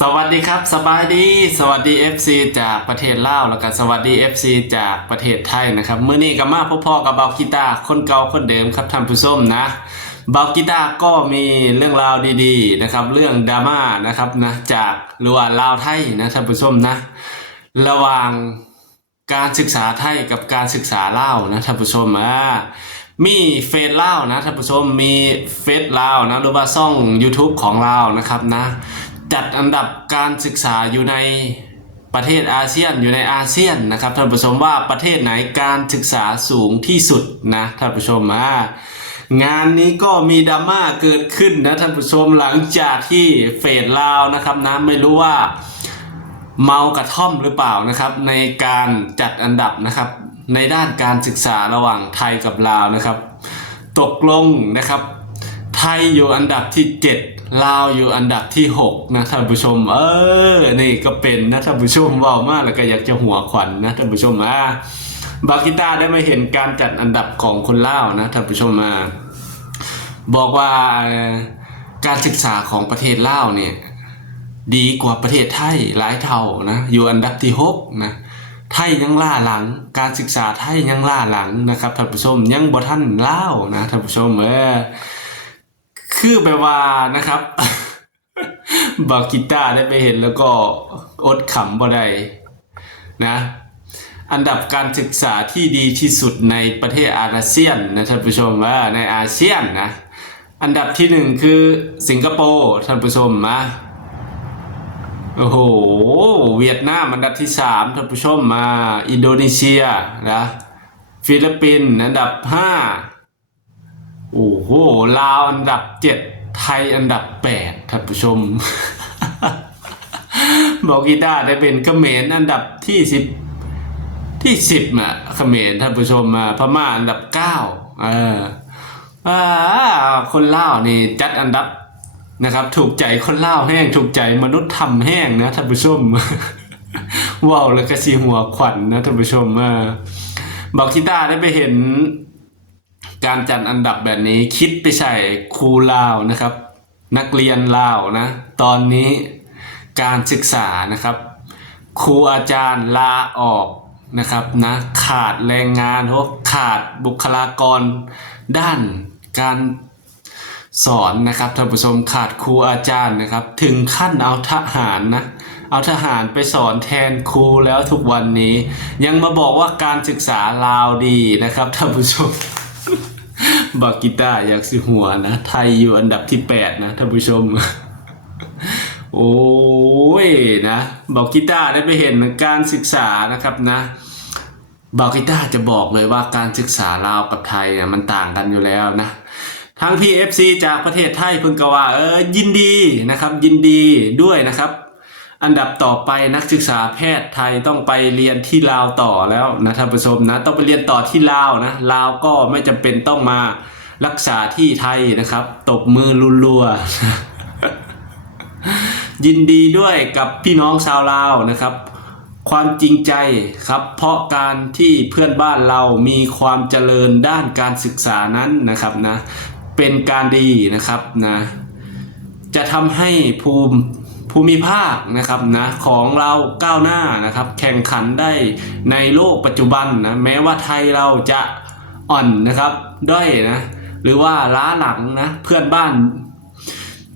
สวัสดีครับสบายดี สวัสดี FC จากประเทศลาวแล้วก็สวัสดี FC จากประเทศไทยนะครับมื้อนี้ก็มาพบพ่อกับเบากีตาคนเก่าคนเดิมครับท่านผู้ชมนะเบากีตาก็มีเรื่องราวดีๆนะครับ เรื่องดราม่านะครับนะจากรือว่าลาวไทยนะท่านผู้ชมนะ ระหว่างการศึกษาไทยกับการศึกษาลาวนะท่านผู้ชมอ่ามีเฟซลาวนะท่านผู้ชมมีเฟซลาวนะหรือว่าช่อง YouTube ของลาวนะครับนะ จัดอันดับการศึกษาอยู่ในประเทศอาเซียนอยู่ในอาเซียนนะครับท่านผู้ชมว่าประเทศไหนการศึกษาสูงที่สุดนะท่านผู้ชมอ่างานนี้ก็มีดราม่าเกิดขึ้นนะท่านผู้ชมหลังจากที่เฟดลาวนะครับนะไม่รู้ว่าเมากระท่อมหรือเปล่านะครับ ในการจัดอันดับนะครับ ในด้านการศึกษาระหว่างไทยกับลาวนะครับ ตกลงนะครับ ไทยอยู่อันดับที่ 7 ลาวอยู่อันดับที่ 6 นะท่านผู้ชม เออ นี่ก็เป็นนะท่านผู้ชมเบามากแล้วก็อยากจะหัวขวัญนะท่านผู้ชมอะบากิต้าได้มาเห็นการจัดอันดับของคนลาวนะท่านผู้ชมมาบอกว่าการศึกษาของประเทศลาวเนี่ยดีกว่าประเทศไทยหลายเท่านะอยู่อันดับที่หกนะไทยยังล่าหลัง การศึกษาไทยยังล่าหลังนะครับท่านผู้ชมยังบ่ท่านเล่าวนะท่านผู้ชมเออ คือแบบว่านะครับ บากิต้าได้ไปเห็นแล้วก็อดขำบ่ได้นะ อันดับการศึกษาที่ดีที่สุดในประเทศอาเซียนนะท่านผู้ชมว่าในอาเซียนนะ อันดับที่หนึ่งคือสิงคโปร์ท่านผู้ชมนะโอ้โห เวียดนามอันดับที่สามท่านผู้ชมมา อินโดนีเซียนะฟิลิปปินส์อันดับห้า โอ้โห ลาวอันดับเจ็ดไทยอันดับแปดท่านผู้ชม บอกกีตาร์ได้เป็นเขมรอันดับที่สิบที่สิบอะเขมรท่านผู้ชมมาพม่าอันดับเก้าเอออ่าคนเลานี่จัดอันดับนะครับ ถูกใจคนเล่าแห้งถูกใจมนุษย์ทำแห้งนะท่านผู้ชมว้าวแล้วก็สีหัวขวัญนะท่านผู้ชมอ่าบอกคิต้าได้ไปเห็น การจัดอันดับแบบนี้คิดไปใส่ครูลาวนะครับ นักเรียนลาวนะตอนนี้การศึกษานะครับ ครูอาจารย์ลาออกนะครับนะขาดแรงงานเพราะขาดบุคลากรด้านการสอนนะครับท่านผู้ชมขาดครูอาจารย์นะครับ ถึงขั้นเอาทหารนะเอาทหารไปสอนแทนครูแล้วทุกวันนี้ ยังมาบอกว่าการศึกษาลาวดีนะครับท่านผู้ชม บอกกีตาอยากสิหัวนะ ไทยอยู่อันดับที่ 8 นะท่านผู้ชม โอ้ยนะบอกกีตาได้ไปเห็นการศึกษานะครับนะบอกกีตาจะบอกเลยว่าการศึกษาลาวกับไทยเนี่ยมันต่างกันอยู่แล้วนะทาง PFC จากประเทศไทยเพิ่งกว่าเออยินดีนะครับยินดีด้วยนะครับ อันดับต่อไปนักศึกษาแพทย์ไทยต้องไปเรียนที่ลาวต่อแล้วนะท่านผู้ชมนะต้องไปเรียนต่อที่ลาวนะลาวก็ไม่จำเป็นต้องมารักษาที่ไทยนะครับ ตบมือรัวๆยินดีด้วยกับพี่น้องชาวลาวนะครับ ความจริงใจครับ เพราะการที่เพื่อนบ้านเรามีความเจริญด้านการศึกษานั้นนะครับนะเป็นการดีนะครับนะจะทำให้ภูมิ ภูมิภาคนะครับนะของเราก้าวหน้านะครับแข่งขันได้ในโลกปัจจุบันนะแม้ว่าไทยเราจะอ่อนนะครับด้อยนะหรือว่าล้าหลังนะเพื่อนบ้าน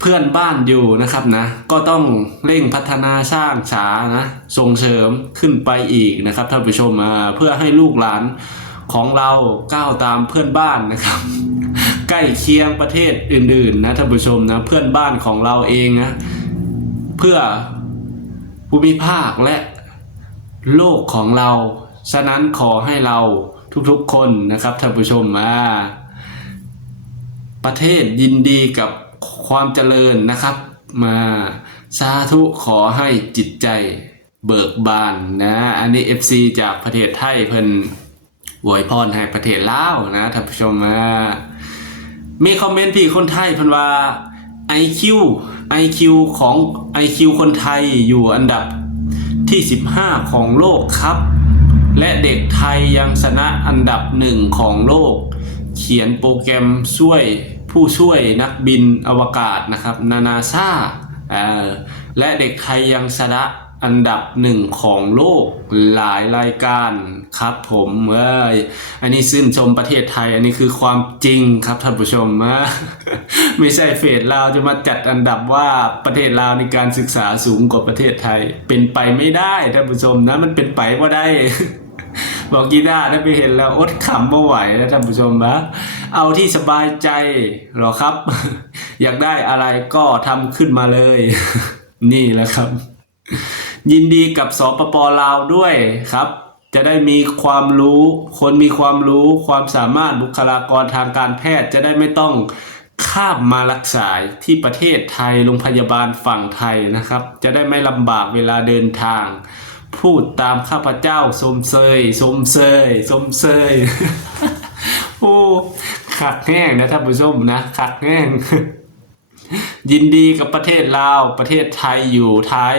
เพื่อนบ้านอยู่นะครับนะก็ต้องเร่งพัฒนาสร้างสานะส่งเสริมขึ้นไปอีกนะครับท่านผู้ชมเพื่อให้ลูกหลานของเราก้าวตามเพื่อนบ้านนะครับใกล้เคียงประเทศอื่นๆนะท่านผู้ชมนะเพื่อนบ้านของเราเองนะ เพื่อภูมิภาคและโลกของเรา ฉะนั้นขอให้เราทุกๆคนนะครับท่านผู้ชมอ่าประเทศยินดีกับความเจริญนะครับ มาสาธุขอให้จิตใจเบิกบานนะอันนี้ FC จากประเทศไทยเพิ่นอวยพรให้ประเทศลาวนะท่านผู้ชมอ่ามีคอมเมนต์พี่คนไทยเพิ่นว่า IQ IQ ของ IQ คนไทยอยู่อันดับที่ 15 ของโลกครับ และเด็กไทยยังชนะอันดับหนึ่งของโลก เขียนโปรแกรมช่วยผู้ช่วยนักบินอวกาศนะครับ นานาซาและเด็กไทยยังชนะ อันดับหนึ่งของโลกหลายรายการครับผมเอ้ยอันนี้ชื่นชมประเทศไทย อันนี้คือความจริงครับท่านผู้ชมนะไม่ใช่เฟดลาวจะมาจัดอันดับว่าประเทศลาวในการศึกษาสูงกว่าประเทศไทย เป็นไปไม่ได้ท่านผู้ชมนะมันเป็นไปว่าได้บอกกีด้าได้ไปเห็นแล้วอดขำไม่ไหวนะท่านผู้ชมนะเอาที่สบายใจหรอครับ อยากได้อะไรก็ทำขึ้นมาเลย นี่แหละครับ ยินดีกับสปปลาวด้วยครับ จะได้มีความรู้ คนมีความรู้ความสามารถบุคลากรทางการแพทย์จะได้ไม่ต้องข้ามมารักษาที่ประเทศไทยโรงพยาบาลฝั่งไทยนะครับ จะได้ไม่ลำบากเวลาเดินทาง พูดตามข้าพเจ้าสมเซยสมเซยสมเซยโอ้ขัดแห้งนะท่านผู้ชมนะขัดแห้งยินดีกับประเทศลาวประเทศไทยอยู่ท้าย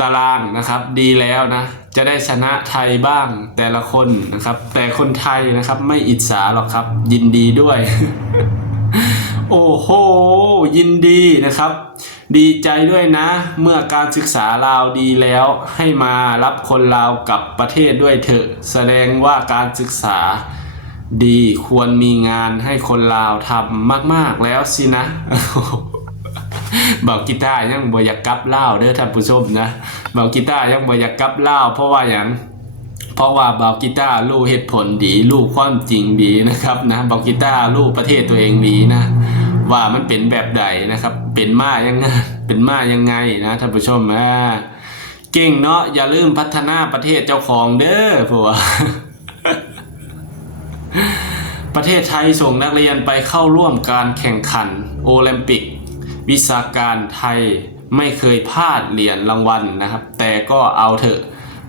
ตารางนะครับ ดีแล้วนะ จะได้ชนะไทยบ้างแต่ละคนนะครับ แต่คนไทยนะครับไม่อิจฉาหรอกครับ ยินดีด้วย โอ้โห ยินดีนะครับ ดีใจด้วยนะ เมื่อการศึกษาลาวดีแล้ว ให้มารับคนลาวกับประเทศด้วยเถอะ แสดงว่าการศึกษาดีควรมีงานให้คนลาวทำมาก ๆ แล้วสินะ บอกกีตาร์ยังบ่อยากกลับเล่าเด้อท่านผู้ชมนะบอกกีตาร์ยังบ่อยากกลับเล่าเพราะว่าอย่างเพราะว่าบอกกีตาร์รู้เหตุผลดีรู้ความจริงดีนะครับนะบอกกีตาร์รู้ประเทศตัวเองดีนะ ว่ามันเป็นแบบใดนะครับ เป็นมายังไงเป็นมายังไงนะท่านผู้ชมอ่าเก่งเนาะอย่าลืมพัฒนาประเทศเจ้าของเด้อเพราะว่าประเทศไทยส่งนักเรียนไปเข้าร่วมการแข่งขันโอลิมปิก วิชาการไทยไม่เคยพลาดเหรียญรางวัลนะครับ แต่ก็เอาเถอะ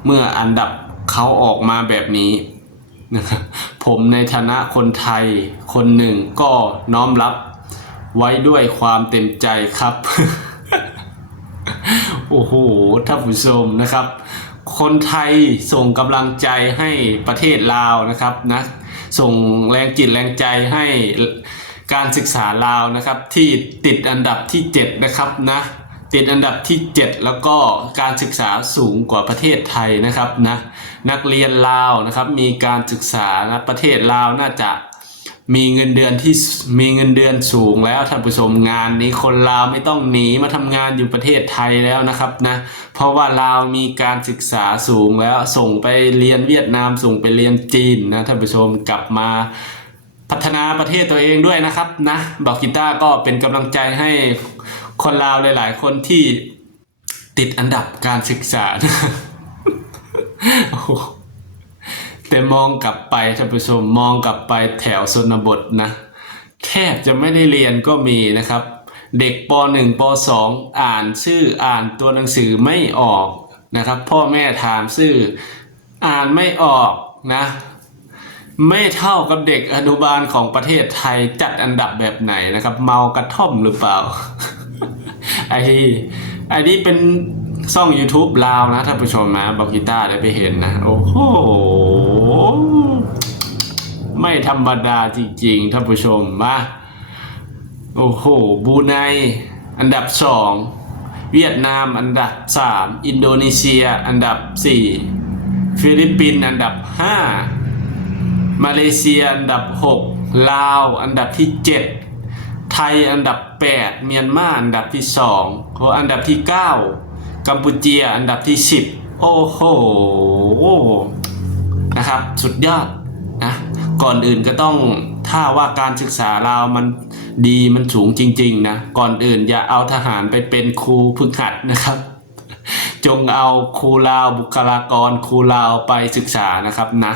เมื่ออันดับเขาออกมาแบบนี้นะครับผมในฐานะคนไทยคนหนึ่งก็น้อมรับไว้ด้วยความเต็มใจครับ โอ้โหท่านผู้ชมนะครับ คนไทยส่งกำลังใจให้ประเทศลาวนะครับนะส่งแรงจิตแรงใจให้ การศึกษาลาวนะครับที่ติดอันดับที่ 7 นะครับนะติดอันดับที่ 7 แล้วก็การศึกษาสูงกว่าประเทศไทยนะครับนะนักเรียนลาวนะครับมีการศึกษานะประเทศลาวน่าจะมีเงินเดือนที่มีเงินเดือนสูงแล้วท่านผู้ชมงานนี้คนลาวไม่ต้องหนีมาทำงานอยู่ประเทศไทยแล้วนะครับนะเพราะว่าลาวมีการศึกษาสูงแล้วส่งไปเรียนเวียดนามส่งไปเรียนจีนนะท่านผู้ชมกลับมา พัฒนาประเทศตัวเองด้วยนะครับนะบอกกีตาร์ก็เป็นกำลังใจให้คนลาวหลาย ๆ คนที่ติดอันดับการศึกษา แต่มองกลับไปท่านผู้ชมมองกลับไปแถวชนบทนะแทบจะไม่ได้เรียนก็มีนะครับ เด็กป .1 ป .2 อ่านชื่ออ่านตัวหนังสือไม่ออกนะครับ พ่อแม่ถามชื่ออ่านไม่ออกนะ ไม่เท่ากับเด็กอนุบาลของประเทศไทยจัดอันดับแบบไหนนะครับ เมากระท่อมหรือเปล่า ไอ้ไอ้นี่เป็นช่อง YouTube ลาวนะท่านผู้ชมนะบอกกีตาร์ได้ไปเห็นนะ โอ้โห ไม่ธรรมดาจริงๆท่านผู้ชมมาโอ้โห บูไนอันดับสองเวียดนามอันดับสามอินโดนีเซียอันดับสี่ฟิลิปปินส์อันดับห้า มาเลเซียอันดับหกลาวอันดับที่เจ็ดไทยอันดับ 8 เมียนมาอันดับที่2โออันดับที่ 9 กัมพูเชียอันดับที่ 10 โอ้โหนะครับสุดยอดนะก่อนอื่นก็ต้องถ้าว่าการศึกษาเรามันดีมันสูงจริง ๆ นะ ก่อนอื่นอย่าเอาทหารไปเป็นครูฝึกหัดนะครับ จงเอาครูลาวบุคลากรครูลาวไปศึกษานะครับนะ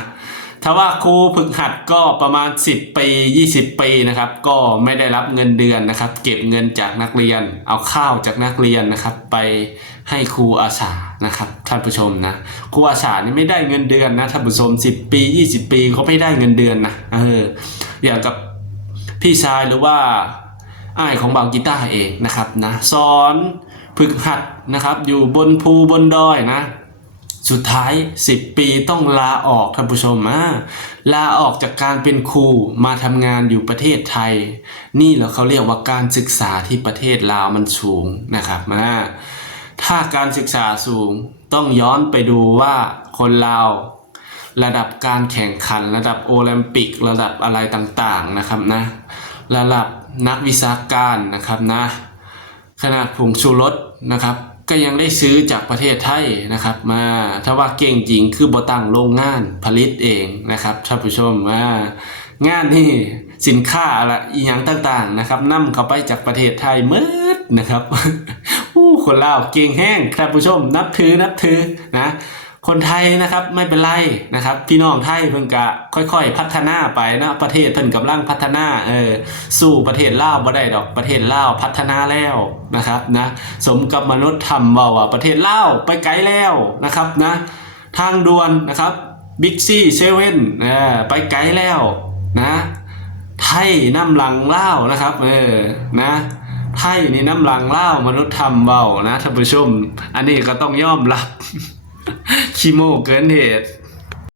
ถ้าว่าครูฝึกหัดก็ประมาณ 10 ปี 20 ปีนะครับ ก็ไม่ได้รับเงินเดือนนะครับ เก็บเงินจากนักเรียน เอาข้าวจากนักเรียนนะครับ ไปให้ครูอาสานะครับท่านผู้ชมนะครูอาสานี่ไม่ได้เงินเดือนนะท่านผู้ชม 10 ปี 20 ปีเขาไม่ได้เงินเดือนนะเอออย่างกับพี่ชายหรือว่าอ้ายของบางกีตาร์เองนะครับนะสอนฝึกหัดนะครับ อยู่บนภูบนดอยนะ สุดท้าย 10 ปีต้องลาออกท่านผู้ชมอ่าลาออกจากการเป็นครูมาทำงานอยู่ประเทศไทย นี่เหรอเขาเรียกว่าการศึกษาที่ประเทศลาวมันสูงนะครับมาถ้าการศึกษาสูงต้องย้อนไปดูว่าคนลาวระดับการแข่งขัน ระดับโอลิมปิก ระดับอะไรต่างๆนะครับนะ ระดับนักวิชาการนะครับนะขนาดผงชูรสนะครับ ก็ยังได้ซื้อจากประเทศไทยนะครับ มาถ้าว่าเก่งจริงคือบตั้งโรงงานผลิตเองนะครับท่านผู้ชมมางานนี่สินค้าอะไรอีหยังต่างๆนะครับนำเข้าไปจากประเทศไทยเมืดนะครับอู้คนลาวเก่งแห้งท่านผู้ชมนับถือนับถือนะ คนไทยนะครับไม่เป็นไรนะครับ พี่น้องไทยเพิ่งกะค่อยๆ พัฒนาไปนะประเทศเพิ่นกำลังพัฒนาเออสู่ประเทศลาวบ่ได้ดอกประเทศลาวพัฒนาแล้วนะครับนะสมกับมนุษย์ทำเบาว่าประเทศลาวไปไกลแล้วนะครับนะทางด่วนนะครับบิ๊กซี่เซเว่นไปไกลแล้วนะไทยน้ำหลังเล่าวนะครับเออนะไทยนี่น้ำหลังเล่าวมนุษย์ทำเบานะท่านผู้ชม อันนี้ก็ต้องยอมรับ ขี้โมเกินเหตุ